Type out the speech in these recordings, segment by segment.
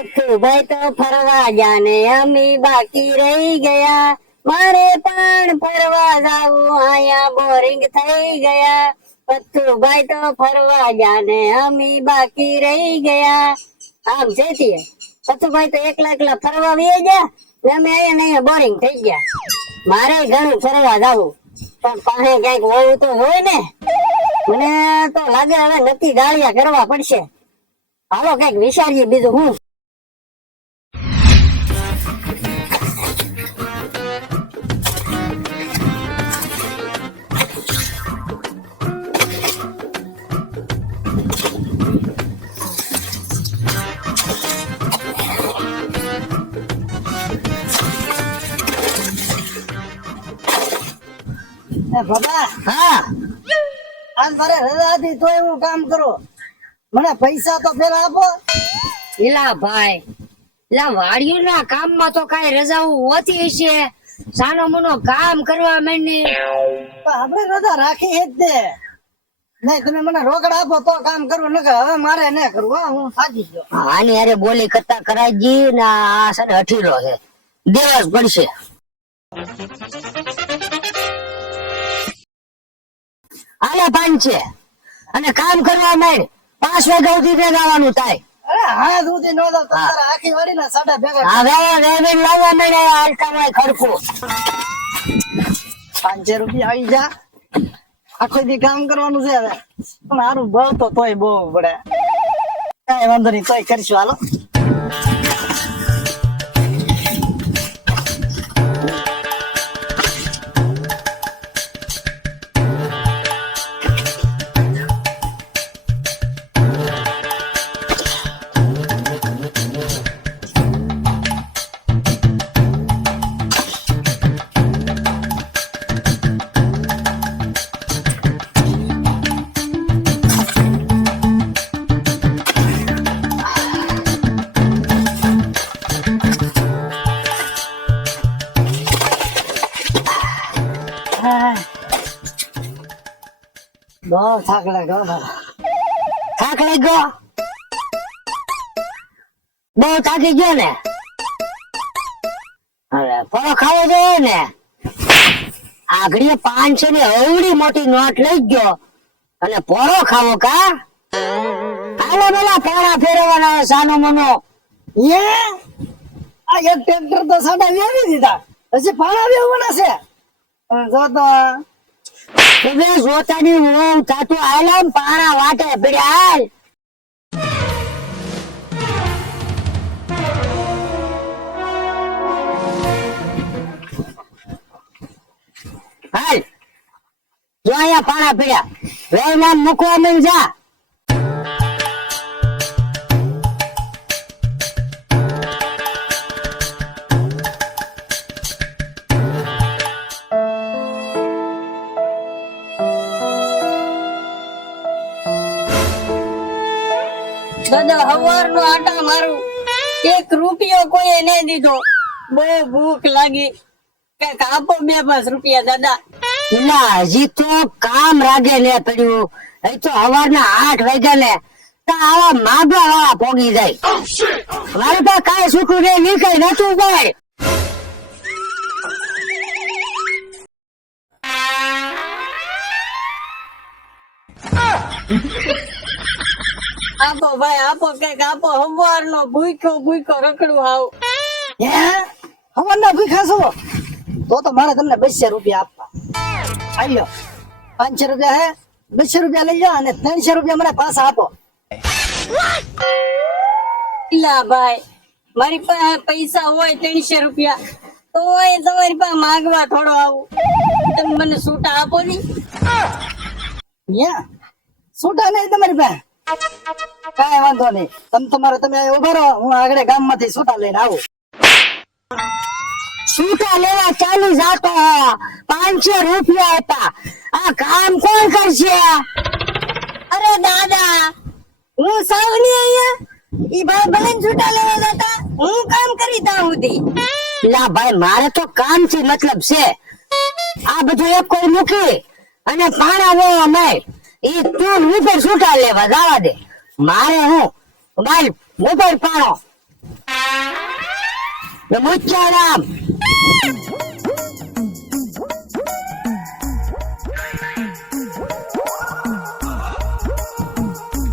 ભાઈ તો ફરવા જાને અમી બાકી રહી ગયા, મારે પણ ફરવા જાવું આયા બોરિંગ થઈ ગયા. ભાઈ તો ફરવા જાને અમી બાકી રહી ગયા. આમ છે ભાઈ તો એકલા એકલા ફરવા વહી ગયા ને અમે અહીંયા બોરિંગ થઈ ગયા. મારે ઘણું ફરવા જાવું પણ પાસે કઈક હોવું તો હોય ને. મને તો લાગે હવે નક્કી ગાળિયા કરવા પડશે. હાલો કઈક વિચારીએ બીજું હું. બાબા હા આજ મારે રજા હતી તો હું કામ કરું. મને પૈસા તો પેલા આપો. એલા ભાઈ એલા વાડીઓના કામમાં તો કઈ રજાઓ હોતી હશે. સાનો મનો કામ કરવા માંડી. આપણે રજા રાખી જ દે. નહીં તમે મને રોકડ આપો તો કામ કરવું, નકર હવે મારે ન કરવું. હું સાચી ગયો. આની અરે બોલી કરતા કરાજી ના આ છે ને અઠીલો છે, દેવા જ પડશે. આલે પાંચ છે અને કામ કરવા માંડ. 5 વાગ્યા સુધી જવાનું થાય. અરે હા સુધી નો દો તારા આખી વાડી ના સાડા ભેગા. હવે રેવેન લાવવા માંડે હાલતામાં ખડકો. 500 રૂપિયા આવી જા. આખો દી કામ કરવાનું છે હવે. પણ મારું બહુ તો તોય બહુ પડે. કઈ વાંધો નહીં, તોય કરીશું. હાલો બહુ થાક લાગ્યો મારા. થાક લાગ્યો? બહુ થાકી ગયો ને? હવે પરો ખાવો જોઈએ ને. આગળ 500 ની અવળી મોટી નોટ લઈ ગયો અને પોરો ખાવો કા? હાલો પેલા પાણા ફેરવવાના સાનો મનો. આ એક ટ્રેક્ટર તો સાડા વેવી દીધા, હજી પાણા વેવવાના છે. જો તો તમે જોતાની હું થાતું આયલા પાણા વાટે પડ્યા. હાલ હાલ જો અહીંયા પાણા પડ્યા, વેવ નામ મૂકવા માંડ જા. દાદા હવારનો આટા મારું, 1 રૂપિયો કોઈ નહીં દીધો. બહુ ભૂખ લાગી, કઈક આપો 2-5 રૂપિયા દાદા. ના હજી તો કામ રાગે ને પડ્યું. અહીં તો હવારના 8 વાગ્યા ને તો આવા માગવા વાળા પોગી જાય. મારે તો કાંઈ છૂટું નહીં, નીકળી નતું ભાઈ. આપો ભાઈ આપો, કઈક આપો. હવારનો ભૂખ્યો રખડું હાવ. હવારના ભૂખા છો તો મારે તમને 200 રૂપિયા આપવા. આલ્યો 500 રૂપિયા હે, 200 રૂપિયા લઈ જાઓ અને 300 રૂપિયા મને પાછા આપો. લા ભાઈ મારી પાસે પૈસા હોય 300 રૂપિયા તો તમારી પાસે માંગવા થોડો આવું. તમે મને છૂટા આપો ની. છૂટા નહીં તમારી પાસે? કઈ વાંધો નહીં, તમે ઉભા રહો, હું આગળ ગામ માંથી છૂટા લઈને આવું. છૂટા લેવા ચાલી જાતો 500 રૂપિયા હતા. આ કામ કોણ કરશે? અરે દાદા હું સાવની અહીંયા ઈ ભાઈ બહેન છૂટા લેવા જતા, હું કામ કરી તા સુધી. લા ભાઈ મારે તો કામ થી મતલબ છે. આ બધું એક કોઈ મૂકી અને પાણા વેવા નહીં. ઈ તું ઉપર છૂટા લેવા જવા દે. મારે હું ભાઈ ઉપર પાણો મુચ્ચારામ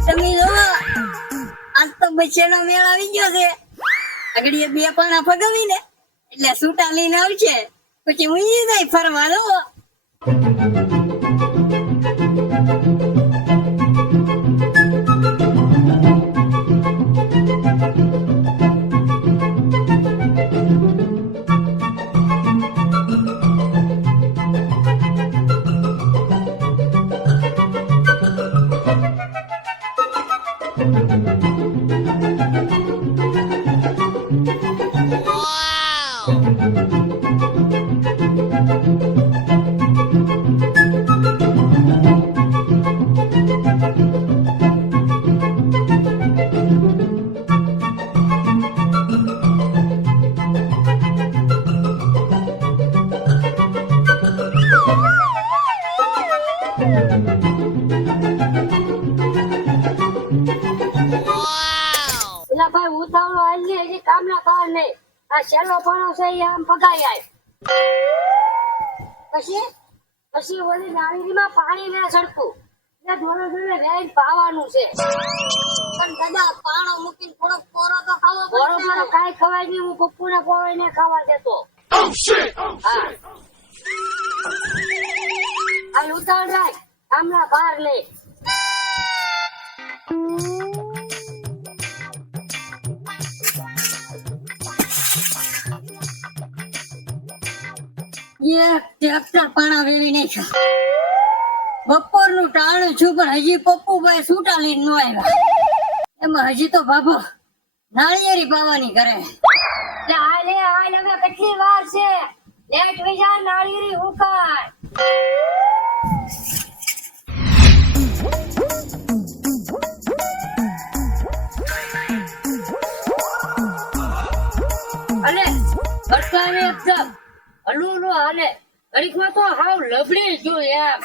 તમે જો આજ તો બચ્ચાનો મેળ આવી ગયો છે. આગળ એ બે પાણા ફગાવી ને એટલે સૂટા લઈને આવશે, પછી હું જાય ફરવા દો. પેલા ભાઈ ઉતાવળો હાલને હજી કામના કાર નહીં. આ છેલ્લો પાણો છે એ આમ પગાઈ આય. પછી ઓલી નાળીમાં પાણી ના સડકું એટલે ધોળે ધોળે વેણ પાવાનું છે. પણ દાદા પાણો મૂકીને થોડોક પોરો તો ખાવો પોરો પડશે પોરો ને. કાંઈ ખવાય નહીં. હું પપ્પુને પોરોઈને ખાવા દેતો. હા હાલ ઉતાવળ રાખ, કામના કાર નહીં. એક ટ્રેક્ટર પાણા વેવી નાખ્યા. બપોરનું ટાણું છું પણ હજી પપ્પુભાઈ સૂટા લઈને ન આવ્યા. એમાં હજી તો બાબો નાળિયેરી પાવાની કરે. એટલે હાલ હવે કેટલી વાર છે? લેટ વિજા નાળિયેરી ઉકાળ. અલે બરસાને એકદમ હલવું નો હાલે. ઘડીકમાં તો હાવ લબડી જો યાર.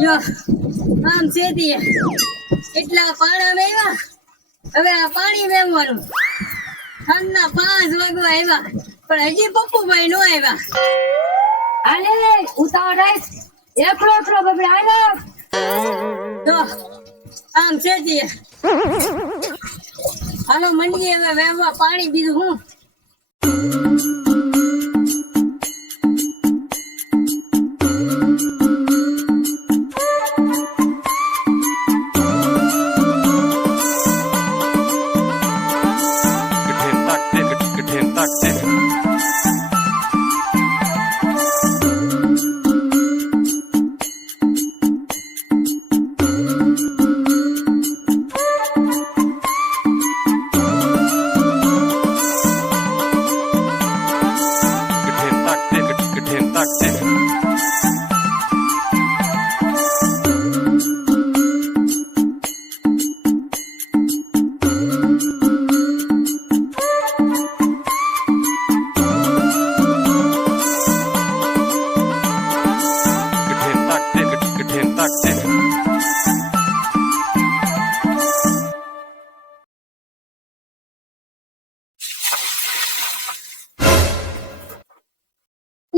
લ્યો, આમ સેતી એટલા પાણા વેવા. હવે આ પાણી વેવવાનું. સાંજના 5 વાગવા આવ્યા પણ હજી પપ્પુભાઈ નો આવ્યા. હાલે ઉતાવળ રાખ. એકલો બબડે હાલો. તો આમ સેતી હાલો મંડીએ હવે વેવવા પાણી. બીજું હું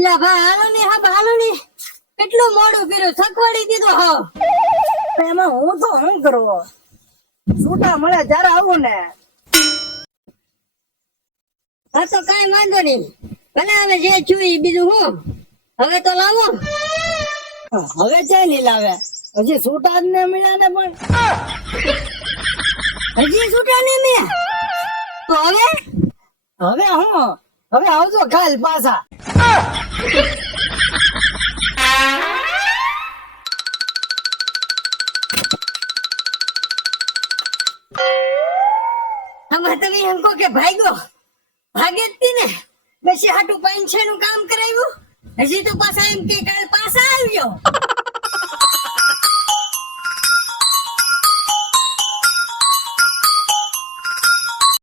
લા ભાઈ હાલો ને કેટલું મોડું કર્યું, થકવાડી દીધો. હો એમાં હું તો શું કરવો? છૂટા મળે ત્યારે આવું ને. હા તો કઈ વાંધો નહીં. ભલે હવે જે છું ઈ. બીજું હું હવે તો લાવો. હવે ક્યાંય નહીં લાવે. હજી છૂટા જ ને મળ્યા ને. પણ હજી છૂટા ને મેં તો હવે હવે આવજો કાલ પાછા. આમાં તમે એમ કહો કે ભાગે જ તી ને પછી હાટું 5-6 નું કામ કરાવ્યું. હજી તો પાછા એમ કે કાલ પાછા આવ્યો.